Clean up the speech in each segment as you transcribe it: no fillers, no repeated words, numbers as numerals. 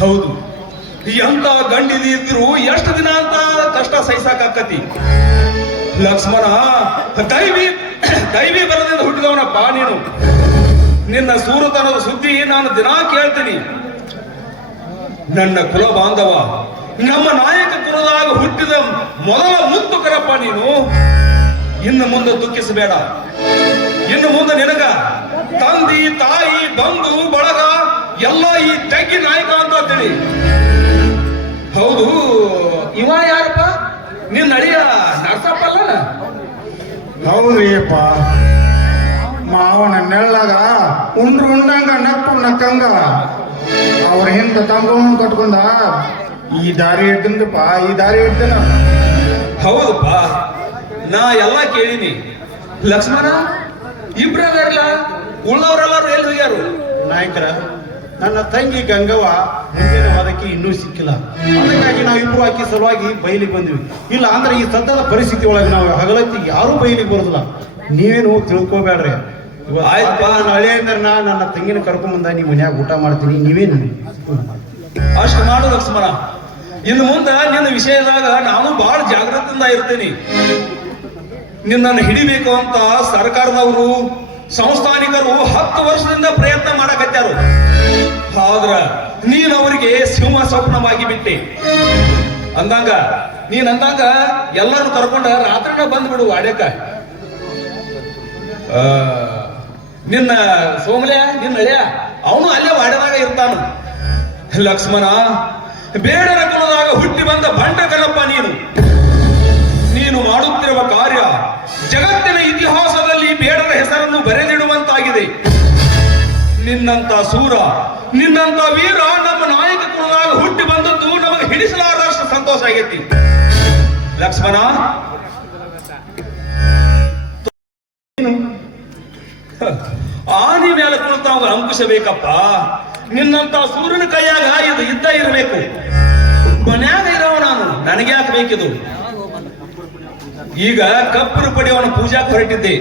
ಹೌದು, ಎಂತ ಗಂಡಿದಿ ಇದ್ರು ಎಷ್ಟು ದಿನ ಅಂತ ಕಷ್ಟ ಸಹಿಸಾಕತಿ. ಲಕ್ಷ್ಮಣ, ದೈವಿ ದೈವಿ ಬಲದಿಂದ ಹುಟ್ಟಿದವನಪ್ಪ ನೀನು. ನಿನ್ನ ಸೂರತನದ ಸುದ್ದಿ ನಾನು ದಿನಾ ಕೇಳ್ತೀನಿ. ನನ್ನ ಕುಲ ಬಾಂಧವ, ನಮ್ಮ ನಾಯಕ ಕುಲದಾಗ ಹುಟ್ಟಿದ ಮೊದಲ ಮುತ್ತು ಕರಪ್ಪ ನೀನು. ಇನ್ನು ಮುಂದೆ ದುಃಖಿಸಬೇಡ. ಇನ್ನು ಮುಂದೆ ನಿನಗ ತಂದಿ ತಾಯಿ ಬಂಧು ಬಳಗ ಎಲ್ಲ ಈ ತೆಗ್ಗಿ ನಾಯಕ ಅಂತ ತಿಳಿ. ಹೌದು, ಇವ ಯಾರಪ್ಪ? ನಿನ್ನ ಅಳಿಯ ನರಸಪ್ಪ ಅಲ್ಲ? ಹೌದ್ರಿ ಅಪ್ಪ. ಮಾವನ ನೆಳ್ಳಾಗ ಉಂಡ್ರು ಉಂಡಂಗ ನಕ್ಕು ನಕ್ಕಂಗ ಅವ್ರ ಹಿಂದ ತಂಬವನ್ನು ಕಟ್ಕೊಂಡ ಈ ದಾರಿ ಹಿಡ್ದಪ್ಪ, ಈ ದಾರಿ ಹಿಡ್ದನ. ಹೌದಪ್ಪ, ನಾ ಎಲ್ಲ ಕೇಳಿನಿ. ಲಕ್ಷ್ಮಣ, ಇಬ್ರಲ್ಲ ಉಳ್ಳವರೆಲ್ಲರೂ ಎಲ್ಲಿ ಹೋಗ್ಯಾರು? ನಾಯಕರ, ನನ್ನ ತಂಗಿ ಗಂಗವ್ವ ಮುಂದಿನ ವಾದಕ್ಕೆ ಇನ್ನೂ ಸಿಕ್ಕಿಲ್ಲ. ಅದಕ್ಕಾಗಿ ನಾವಿಬ್ರು ಆಕಿ ಸಲುವಾಗಿ ಬಯಲಿಗೆ ಬಂದ್ವಿ. ಇಲ್ಲ ಅಂದ್ರೆ ಈ ಸದ್ಯದ ಪರಿಸ್ಥಿತಿ ಒಳಗೆ ನಾವು ಹಗಲತ್ತಿ ಯಾರೂ ಬಯಲಿಗೆ ಬರೋದಿಲ್ಲ. ನೀವೇನು ತಿಳ್ಕೊಬೇಡ್ರಿ. ಆಯ್ತಪ್ಪ, ಹಳೆ ಅಂದ್ರೆ ನನ್ನ ತಂಗಿನ ಕರ್ಕೊಂಬಂದ ನೀವು ಮನ್ಯಾಗ ಊಟ ಮಾಡ್ತೀನಿ. ನೀವೇನು ಅಷ್ಟು ಮಾಡು ಲಕ್ಷ್ಮಣ. ಇನ್ನು ಮುಂದೆ ನಿನ್ನ ವಿಷಯದಾಗ ನಾನು ಬಹಳ ಜಾಗೃತಿಯಿಂದ ಇರ್ತೀನಿ. ನಿನ್ನನ್ನು ಹಿಡಿಬೇಕು ಅಂತ ಸರ್ಕಾರದವರು ಸಂಸ್ಥಾನಿಕರು 10 ವರ್ಷದಿಂದ ಪ್ರಯತ್ನ ಮಾಡಕತ್ಯಾರು. ಆದ್ರ ನೀನು ಅವರಿಗೆ ಸಿಂಹ ಸ್ವಪ್ನವಾಗಿ ಬಿಟ್ಟೆ. ಅಂದಂಗ ಎಲ್ಲಾನು ಕರ್ಕೊಂಡ ರಾತ್ರಿನ ಬಂದ್ಬಿಡು ಆಡ್ಯಕ. ನಿನ್ನ ಸೋಮಲ್ಯ, ನಿನ್ನ ಅಳಿಯ, ಅವನು ಅಲ್ಲೇ ವಾಡ್ಯದಾಗ ಇರ್ತಾನು. ಲಕ್ಷ್ಮಣ, ಬೇಡರ ಕುಲದಾಗ ಹುಟ್ಟಿ ಬಂದ ಬಂಡಕನಪ್ಪ ನೀನು. ನೀನು ಮಾಡುತ್ತಿರುವ ಕಾರ್ಯ ಜಗತ್ತಿನ ಇತಿಹಾಸದಲ್ಲಿ ಬೇಡರ ಹೆಸರನ್ನು ಬರೆದಿಡುವಂತಾಗಿದೆ. ನಿನ್ನಂತ ಸೂರ, ನಿನ್ನಂತ ವೀರ ನಮ್ಮ ನಾಯಕ ಕುಲದಾಗ ಹುಟ್ಟಿ ಬಂದದ್ದು ನಮಗೆ ಹಿಡಿಸಲಾರದಷ್ಟು ಸಂತೋಷ ಆಗೈತಿ. ಲಕ್ಷ್ಮಣ, ಆನಿ ಮೇಲೆ ಕುಳಿತಾವ ಅಂಕುಶ ಬೇಕಪ್ಪ. ನಿನ್ನಂತ ಸೂರ್ಯನ ಕೈಯಾಗ ಇದು ಇದ್ದ ಇರಬೇಕು. ಮನ್ಯಾಗ ಇರವ ನಾನು, ನನಗೆ ಯಾಕೆ ಬೇಕಿದು? ಈಗ ಕಪ್ಪರು ಪಡೆಯವನ ಪೂಜಾ ಹೊರಟಿದ್ದೆ.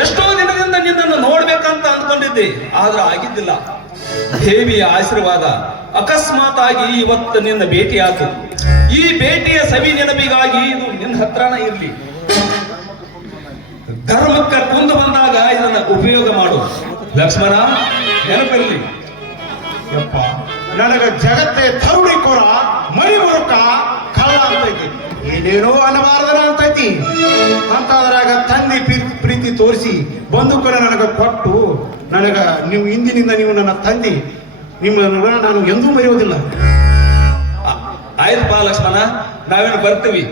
ಎಷ್ಟೋ ದಿನದಿಂದ ನಿನ್ನನ್ನು ನೋಡ್ಬೇಕಂತ ಅಂದ್ಕೊಂಡಿದ್ದೆ, ಆದ್ರೆ ಆಗಿದ್ದಿಲ್ಲ. ದೇವಿಯ ಆಶೀರ್ವಾದ ಅಕಸ್ಮಾತ್ ಆಗಿ ಇವತ್ತು ನಿನ್ನ ಭೇಟಿ ಆತು. ಈ ಭೇಟಿಯ ಸವಿ ನೆನಪಿಗಾಗಿ ಇದು ನಿನ್ನ ಹತ್ರನ ಇರ್ಲಿ. ಧರ್ಮಕ್ಕೆ ಕುಂದು ಬಂದಾಗ ಇದನ್ನ ಉಪಯೋಗ ಮಾಡು ಲಕ್ಷ್ಮಣ, ನೆನಪಿರ್ಲಿ. ಯಪ್ಪ, ನನಗ ಜಗತ್ತೇ ತರುಣಿಕೋರ ಮರಿ ಮುರುಕ ಕಳ್ಳ ಅಂತೈತಿ, ಏನೇನೋ ಅನ್ನಬಾರ್ದನ ಅಂತೈತಿ. ಅಂತದ್ರಾಗ ತಂದೆ ಪ್ರೀತಿ ತೋರಿಸಿ ಬಂದೂಕನ ನನಗ ಕೊಟ್ಟು ನೀವು ಇಂದಿನಿಂದ ನೀವು ನನ್ನ ತಂದೆ, ನಿಮ್ಮ ನಾನು ಎಂದೂ ಮರೆಯುವುದಿಲ್ಲ. ಆಯ್ತಪ್ಪ ಲಕ್ಷ್ಮಣ, ನಾವೇನು ಬರ್ತೀವಿ.